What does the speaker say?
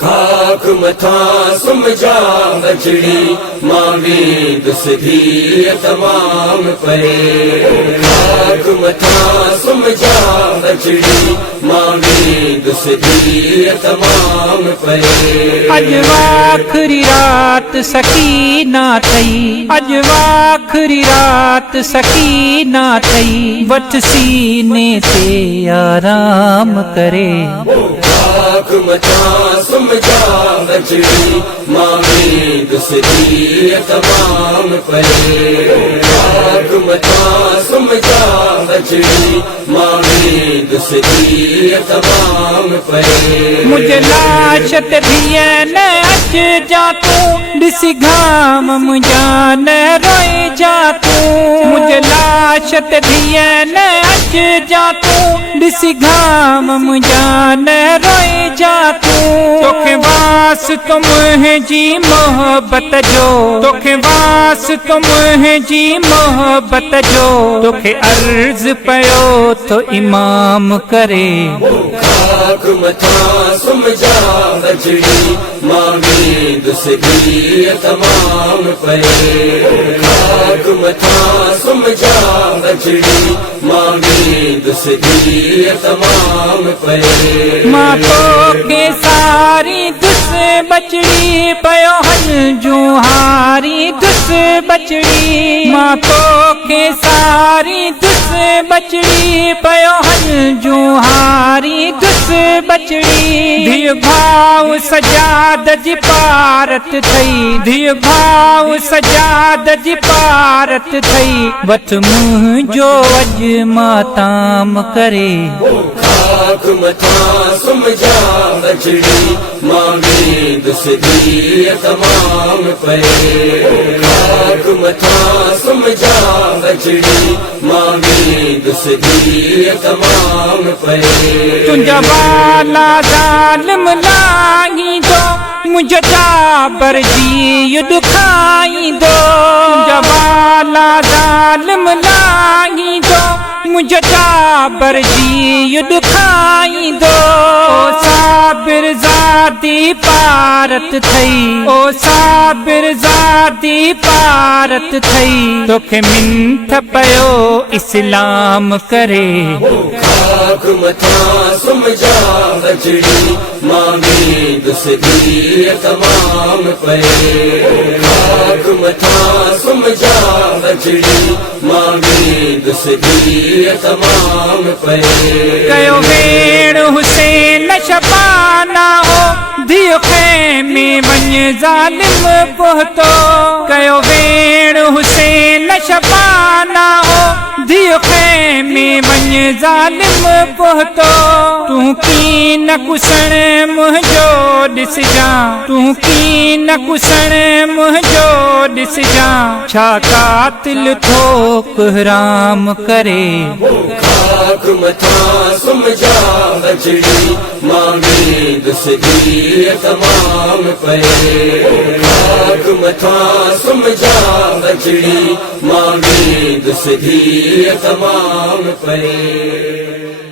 खाक मथा सुमझा बजड़ी मावी दुसदी तमाम परे खाक मथा सुमझा बजड़ी मावी दुसदी तमाम परे अज आखरी रात सकीना थई अज आखरी रात सकीना थई वठ सीने ते आराम करे खाक मथा सुमझा बजड़ी मावी दुसदी तमाम परे खाक मथा सुमझा बजड़ी मावी दुसदी तमाम परे मुझे लाश ते धियन अच जा तू ॾिसी घाम मुंहिंजा न रोए जा तू मुझे लाश ते धियन अच जा तू ॾिसी घाम मुंहिंजा न रोए जा तू तोखे वास तो मुंहिंजी मोहब्बत जो तोखे वास तो मुंहिंजी मोहब्बत जो तोखे अर्ज़ पयो तो इमाम करे खाक मथा सुमझा बजड़ी मावी दुसदी तमाम परे खाक मथा सुमझा बजड़ी मावी दुसदी तमाम परे मां तोखे सारी दुस बचड़ी पयो हंजू हारी दुस बचड़ी मां तोखे सारी दुस बचड़ी पयो हंजू हारी दुस बचड़ी धीअ भाव सजाद जी पारत थई धीअ भाव सजाद जी पारत थई वठ मुंहिंजो अॼु माताम करे खाक मथा सुमझा बजड़ी मावी दुसदी तमाम परे खाक मथा सुमझा बजड़ी मावी दुसदी तमाम परे तुंहिंजा वाला ज़ालिम लाहींदो मुंहिंजो जाबर जी ॾुखाईंदो तुंहिंजा वाला ज़ालिम लाहींदो मुंहिंजो जाबर जी ॾुखाईंदो ओ साबिर ज़ादी पारत थई ओ साबिर ज़ादी पारत थई तोखे मिंथ पयो इस्लाम करे खाक मथा सुमझा बजड़ी मावी दुसदी तमाम परे खाक मथा सुमझा बजड़ी मावी दुसदी तमाम परे कयो वेण हुसैन शबाना हो धीअ खैमे वञ ज़ालिम पहुतो कयो वेण हुसैन शबाना हो धीअ खैमे वञ ज़ालिम पहुतो तूं की न कुसण मुंहिंजो ॾिसजां तूं की न कुसण मुंहिंजो ॾिसजां छा कातिल थो कुहराम करे खाक मथा सुमझा बजड़ी मावी दुसदी तमाम परे खाक मथा सुमझा बजड़ी मावी दुसदी तमाम परे।